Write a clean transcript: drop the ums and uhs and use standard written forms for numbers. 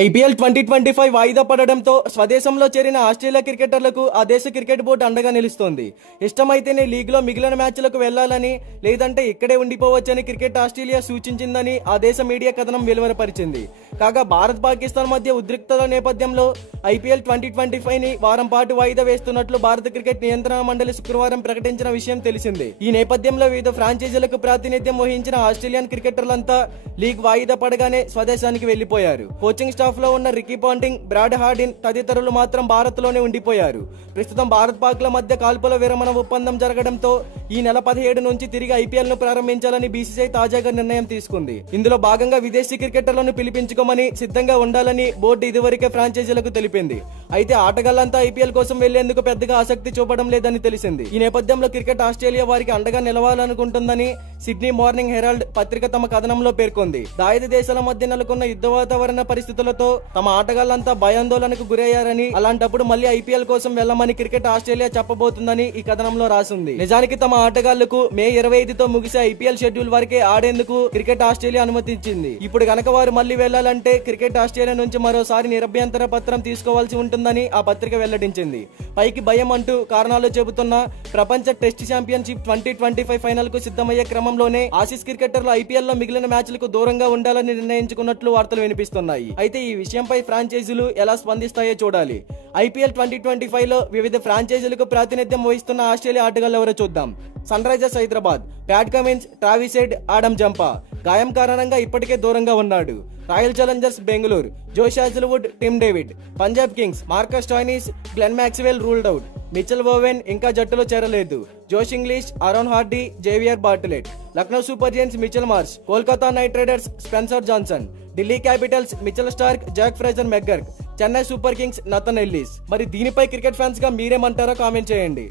IPL 2025 వాయిదా పడడంతో స్వదేశంలో చేరిన ఆస్ట్రేలియా క్రికెటర్లకు ఆ దేశ క్రికెట్ బోర్డు అండగా నిలుస్తోంది. ఇష్టమైతేనే లీగ్లో మిగిలిన మ్యాచ్లకు వెళ్లాలని, లేదంటే ఇక్కడే ఉండిపోవచ్చని క్రికెట్ ఆస్ట్రేలియా సూచించిందని ఆ దేశ మీడియా కథనం వెలువరపరిచింది. కాగా భారత్ పాకిస్తాన్ మధ్య ఉద్రిక్తత నేపథ్యంలో ఐపీఎల్ 2025ని వారం పాటు వాయిదా వేస్తున్నట్లు భారత క్రికెట్ నియంత్రణ మండలి శుక్రవారం ప్రకటించిన విషయం తెలిసిందే. ఈ నేపథ్యంలో వివిధ ఫ్రాంచైజీలకు ప్రాతినిధ్యం వహించిన ఆస్ట్రేలియన్ క్రికెటర్లంతా లీగ్ వాయిదా పడగానే స్వదేశానికి వెళ్లిపోయారు. కోచింగ్ స్టాఫ్ లో ఉన్న రికీ పాంటింగ్, బ్రాడ్ హార్డిన్ తదితరులు మాత్రం భారత్ లోనే ఉండిపోయారు. ప్రస్తుతం భారత్ పాక్ ల మధ్య కాల్పుల విరమణ ఒప్పందం జరగడంతో ఈ నెల 17 నుంచి తిరిగి ఐపీఎల్ ను ప్రారంభించాలని బీసీసీఐ తాజాగా నిర్ణయం తీసుకుంది. ఇందులో భాగంగా విదేశీ క్రికెటర్లను పిలిపించుకోమని సిద్ధంగా ఉండాలని బోర్డు ఇదివరకే ఫ్రాంచైజీలకు తెలిపింది. అయితే ఆటగాళ్లంతా ఐపీఎల్ కోసం వెళ్లేందుకు పెద్దగా ఆసక్తి చూపడం లేదని తెలిసింది. ఈ నేపథ్యంలో క్రికెట్ ఆస్ట్రేలియా వారికి అండగా నిలవాలనుకుంటుందని సిడ్నీ మార్నింగ్ హెరాల్డ్ పత్రిక తమ కథనంలో పేర్కొంది. దాయిద దేశాల మధ్య నెలకొన్న యుద్ధ వాతావరణ పరిస్థితులతో తమ ఆటగాళ్లంతా భయాందోళనకు గురయ్యారని, అలాంటప్పుడు మళ్లీ ఐపీఎల్ కోసం వెళ్లమని క్రికెట్ ఆస్ట్రేలియా చెప్పబోతుందని ఈ కథనంలో రాసింది. నిజానికి తమ ఆటగాళ్లకు మే 25తో ముగిసే ఐపీఎల్ షెడ్యూల్ వరకే ఆడేందుకు క్రికెట్ ఆస్ట్రేలియా అనుమతించింది. ఇప్పుడు గనక వారు మళ్లీ వెళ్లాలంటే క్రికెట్ ఆస్ట్రేలియా నుంచి మరోసారి నిరభ్యంతర పత్రం తీసుకోవాల్సి ఉంటుందని ఆ పత్రిక వెల్లడించింది. పైకి భయం అంటూ కారణాలు చెబుతున్న ప్రపంచ టెస్ట్ ఛాంపియన్షిప్ 2025 ఫైనల్ కు సిద్ధమయ్యే క్రమంలోనే ఆసీస్ క్రికెటర్లు ఐపీఎల్ లో మిగిలిన మ్యాచ్లకు దూరంగా ఉండాలని నిర్ణయించుకున్నట్లు వార్తలు వినిపిస్తున్నాయి. అయితే ఈ విషయంపై ఫ్రాంచైజీలు ఎలా స్పందిస్తాయో చూడాలి. ఐపీఎల్ 2025 లో వివిధ ఫ్రాంచైజీలకు ప్రాతినిధ్యం వహిస్తున్న ఆస్ట్రేలియా ఆటగాళ్లు ఎవరో చూద్దాం. Sunrisers Hyderabad Pat Cummins, Travis Head, Adam Zampa గాయం కారణంగా ఇప్పటికే దూరంగా ఉన్నాడు. Royal Challengers Bengaluru Josh Hazlewood, Tim David. Punjab Kings Marcus Stoinis, Glenn Maxwell ruled out. Mitchell Owen ఇంకా జట్టులో చేరలేదు. Josh Inglis, Aaron Hardie, Xavier Bartlett. Lucknow Super Giants Mitchell Marsh, Kolkata Knight Riders Spencer Johnson, Delhi Capitals Mitchell Starc, Jake Fraser McGurk, Chennai Super Kings Nathan Ellis. మరి దీనిపై cricket fans గా మీరేమంటారో comment చేయండి.